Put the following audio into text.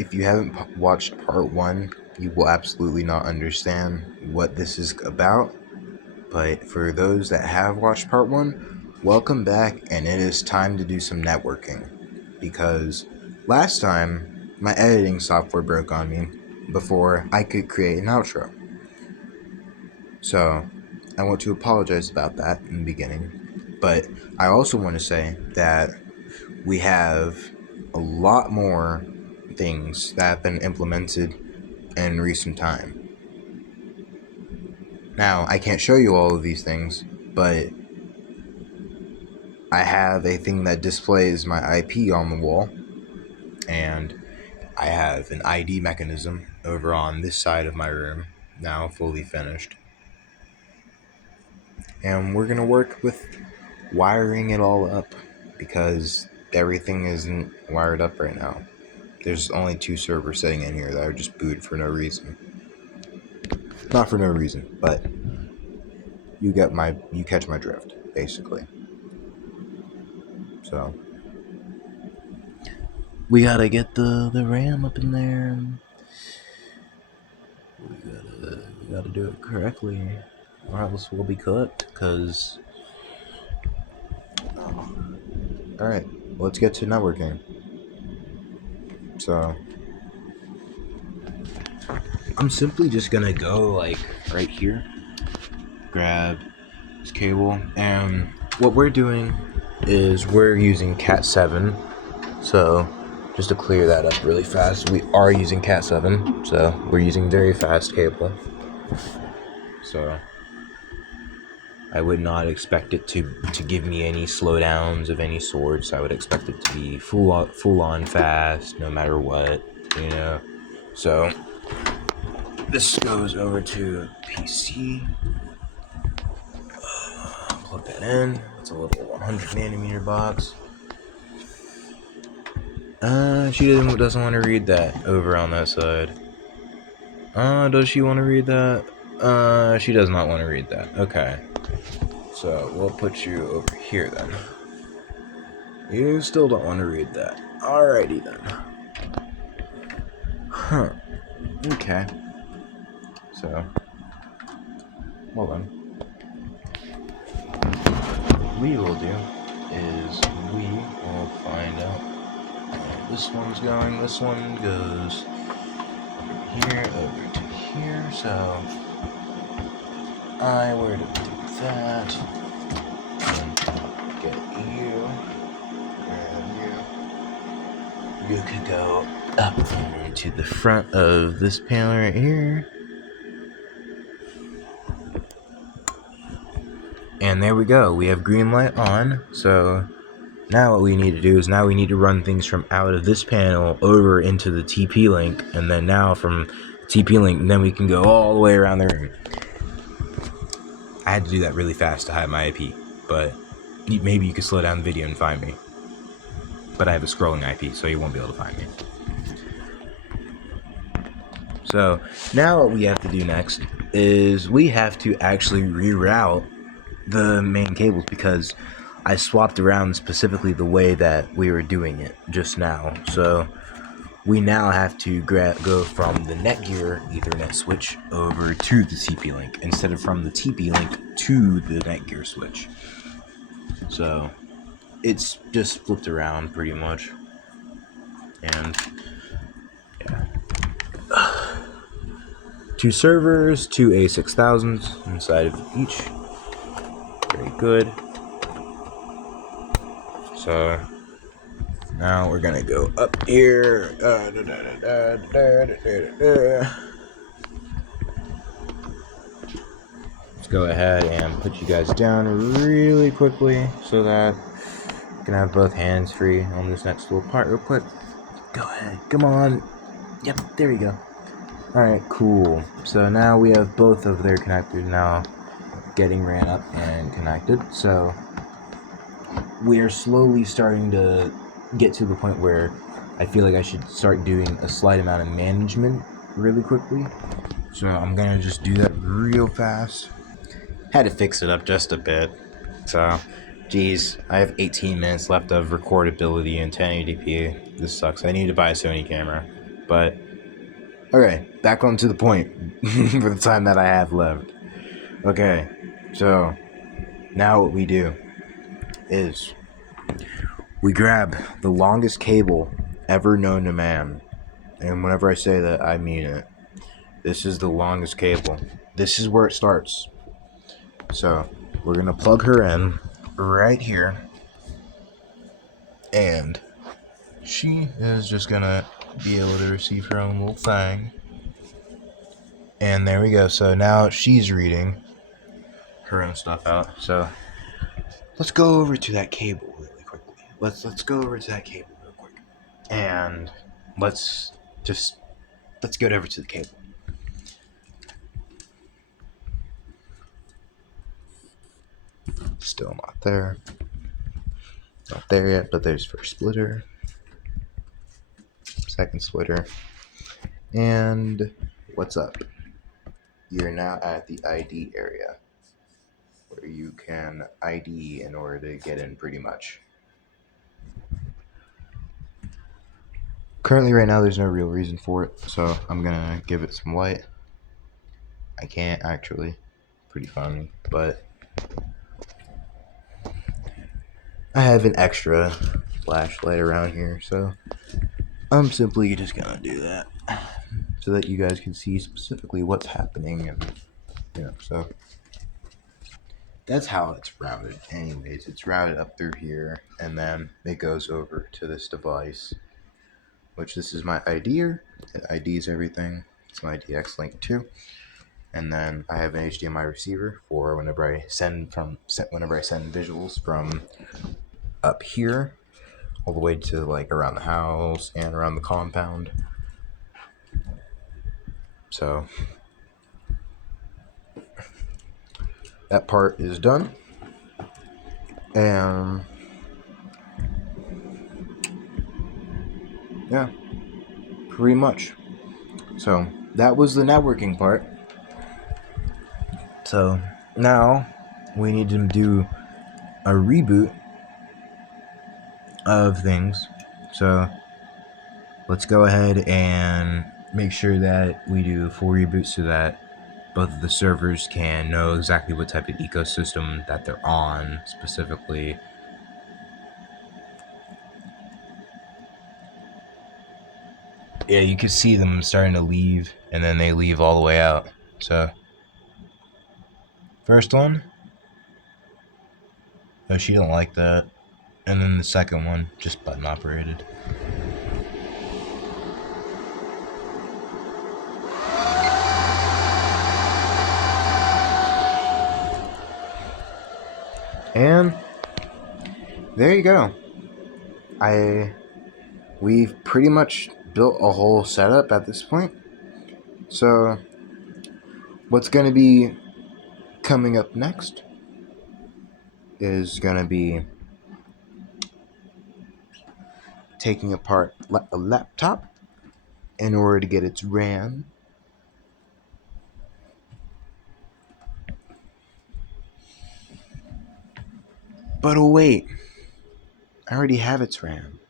if you haven't watched part one, you will absolutely not understand what this is about. But for those that have watched part one, welcome back, and it is time to do some networking. Because last time, my editing software broke on me before I could create an outro. So, I want to apologize about that in the beginning. But I also want to say that we have a lot more things that have been implemented in recent time. Now, I can't show you all of these things, but I have a thing that displays my IP on the wall, and I have an ID mechanism over on this side of my room, now fully finished. And we're going to work with wiring it all up, because everything isn't wired up right now. There's only 2 servers sitting in here that are just booted for no reason. Not for no reason, but you catch my drift, basically. So we gotta get the RAM up in there. We gotta do it correctly, or else we'll be cooked. Cause all right, let's get to networking. So I'm simply just gonna go like right here, grab this cable, and what we're doing is we're using Cat 7. So just to clear that up really fast, we are using Cat 7, so we're using very fast cable. So I would not expect it to give me any slowdowns of any sorts. I would expect it to be full on fast, no matter what, you know. So this goes over to PC. Plug that in. It's a little 100 nanometer box. She doesn't want to read that over on that side. Does she want to read that? She does not want to read that. Okay. So we'll put you over here then. You still don't want to read that. Alrighty then. Huh. Okay. So, hold on. What we will do is we will find out where this one's going. This one goes here over to here. So, I were to do that. And get you. Grab you. You could go up into the front of this panel right here. And there we go. We have green light on. So now what we need to do is now we need to run things from out of this panel over into the TP-Link, and then now from TP-Link, then we can go all the way around the room. I had to do that really fast to hide my IP, but maybe you could slow down the video and find me. But I have a scrolling IP, so you won't be able to find me. So now what we have to do next is we have to actually reroute the main cables, because I swapped around specifically the way that we were doing it just now. So we now have to go from the Netgear Ethernet switch over to the TP-Link instead of from the TP-Link to the Netgear switch. So it's just flipped around pretty much. And yeah. 2 servers, 2 A6000s inside of each. Very good. So now we're gonna go up here. Let's go ahead and put you guys down really quickly so that you can have both hands free on this next little part real quick. Go ahead, come on. Yep, there we go. Alright, cool. So now we have both of their connectors now getting ran up and connected. So we are slowly starting to get to the point where I feel like I should start doing a slight amount of management really quickly. So I'm gonna just do that real fast. Had to fix it up just a bit. So, geez, I have 18 minutes left of recordability in 1080p. This sucks. I need to buy a Sony camera, But okay, back on to the point for the time that I have left. Okay, so now what we do is we grab the longest cable ever known to man. And whenever I say that, I mean it. This is the longest cable. This is where it starts. So we're going to plug her in right here. And she is just going to be able to receive her own little thing. And there we go. So now she's reading her own stuff out. So let's go over to that cable really quickly. Let's go over to that cable real quick. And let's get over to the cable. Still not there. Not there yet, but there's first splitter. Second splitter. And what's up? You're now at the ID area, where you can ID in order to get in pretty much. Currently right now there's no real reason for it, so I'm gonna give it some light. I can't actually. Pretty funny, but I have an extra flashlight around here, so I'm simply just gonna do that so that you guys can see specifically what's happening, and so that's how it's routed. Anyways, it's routed up through here, and then it goes over to this device, which this is my IDer. It IDs everything. It's my DX Link 2. And then I have an HDMI receiver for whenever I send visuals from up here all the way to like around the house and around the compound. So that part is done. And yeah, pretty much. So that was the networking part. So now we need to do a reboot of things. So let's go ahead and make sure that we do a full reboot so that both of the servers can know exactly what type of ecosystem that they're on specifically. Yeah, you can see them starting to leave, and then they leave all the way out. So, first one. No, she don't like that. And then the second one, just button operated. And there you go. We've pretty much built a whole setup at this point. So what's going to be coming up next is going to be taking apart a laptop in order to get its RAM. But oh wait, I already have its RAM.